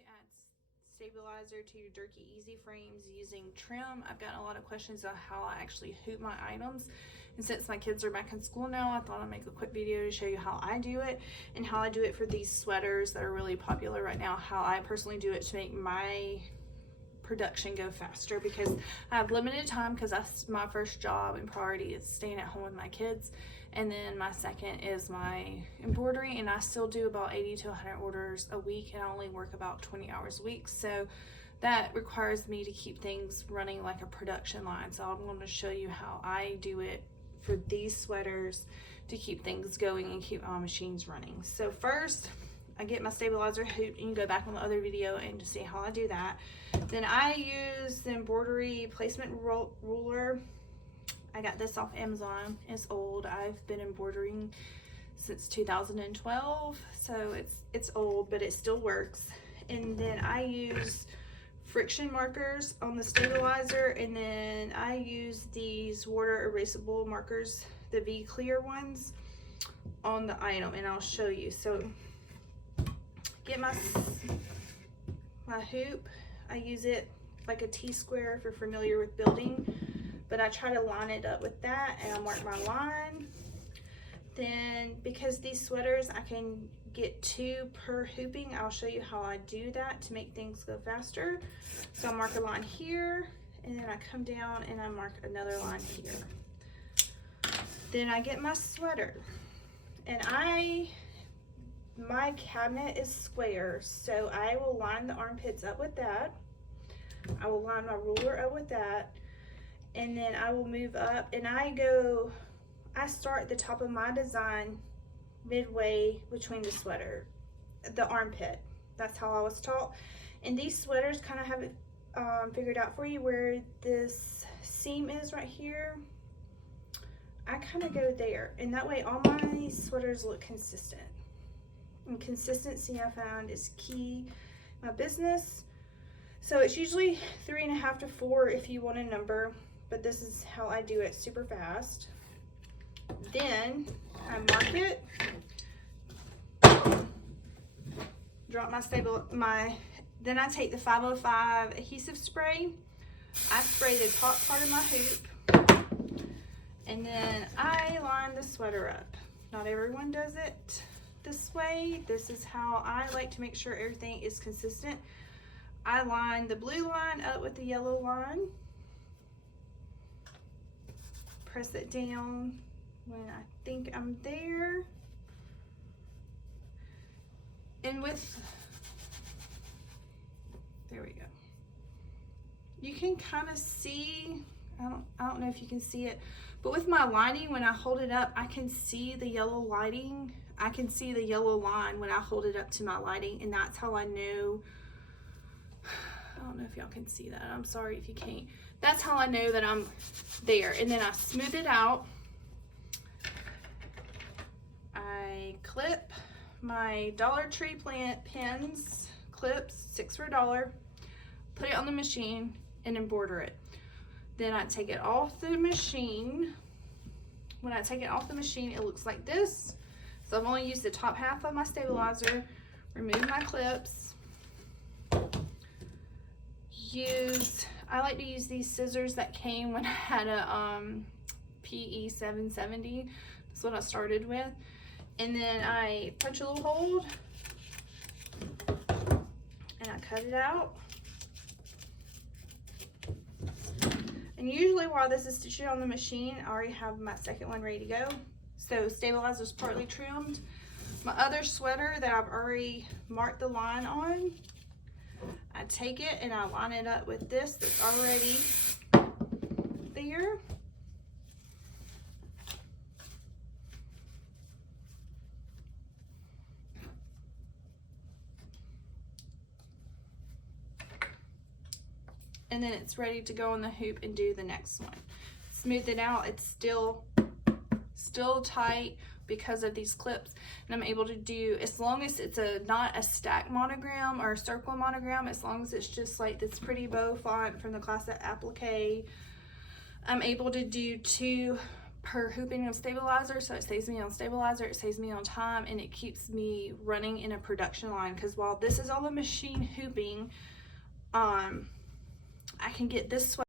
to add stabilizer to Durkee Ez Frames using trim. I've gotten a lot of questions on how I actually hoop my items, and since my kids are back in school now, I thought I'd make a quick video to show you how I do it and how I do it for these sweaters that are really popular right now, how I personally do it to make my production go faster, because I have limited time, because that's my first job and priority is staying at home with my kids, and then my second is my embroidery, and I still do about 80 to 100 orders a week, and I only work about 20 hours a week, so that requires me to keep things running like a production line. So I'm going to show you how I do it for these sweaters to keep things going and keep my machines running. So first, I get my stabilizer hoop, and you can go back on the other video and to see how I do that. Then I use the embroidery placement ruler. I got this off Amazon. It's old. I've been embroidering since 2012, so it's old, but it still works. And then I use Frixon markers on the stabilizer, and then I use these water erasable markers, the V clear ones, on the item, and I'll show you. So get my hoop. I use it like a T-square if you're familiar with building, but I try to line it up with that, and I mark my line. Then, because these sweaters I can get 2 per hooping, I'll show you how I do that to make things go faster. So I mark a line here, and then I come down and I mark another line here. Then I get my sweater, and my cabinet is square, so I will line the armpits up with that. I will line my ruler up with that, and then I will move up, and I start at the top of my design midway between the sweater, the armpit. That's how I was taught. And these sweaters kind of have it figured out for you where this seam is right here. I kind of go there, and that way all my sweaters look consistent. And consistency, I found, is key in my business. So it's usually 3.5 to 4 if you want a number, but this is how I do it super fast. Then I mark it, drop then I take the 505 adhesive spray. I spray the top part of my hoop, and then I line the sweater up. Not everyone does it this way. This is how I like to make sure everything is consistent. I line the blue line up with the yellow line, press it down when I think I'm there, and there we go. You can kind of see, I don't know if you can see it, but with my lining, when I hold it up, I can see the yellow lighting. I can see the yellow line when I hold it up to my lighting, and that's how I know. I don't know if y'all can see that. I'm sorry if you can't. That's how I know that I'm there. And then I smooth it out. I clip my Dollar Tree plant pins, clips, 6 for $1, put it on the machine and embroider it. Then I take it off the machine. When I take it off the machine, it looks like this. So I've only used the top half of my stabilizer, remove my clips. I like to use these scissors that came when I had a PE 770. That's what I started with. And then I punch a little hole and I cut it out. And usually while this is stitching on the machine, I already have my second one ready to go. So stabilizer's partly trimmed. My other sweater that I've already marked the line on, I take it and I line it up with this that's already there. And then it's ready to go on the hoop and do the next one. Smooth it out. It's still tight because of these clips, and I'm able to do, as long as it's not a stack monogram or a circle monogram, as long as it's just like this pretty bow font from the class at Applique, I'm able to do 2 per hooping of stabilizer, so it saves me on stabilizer, it saves me on time, and it keeps me running in a production line. Because while this is all the machine hooping, I can get this sweater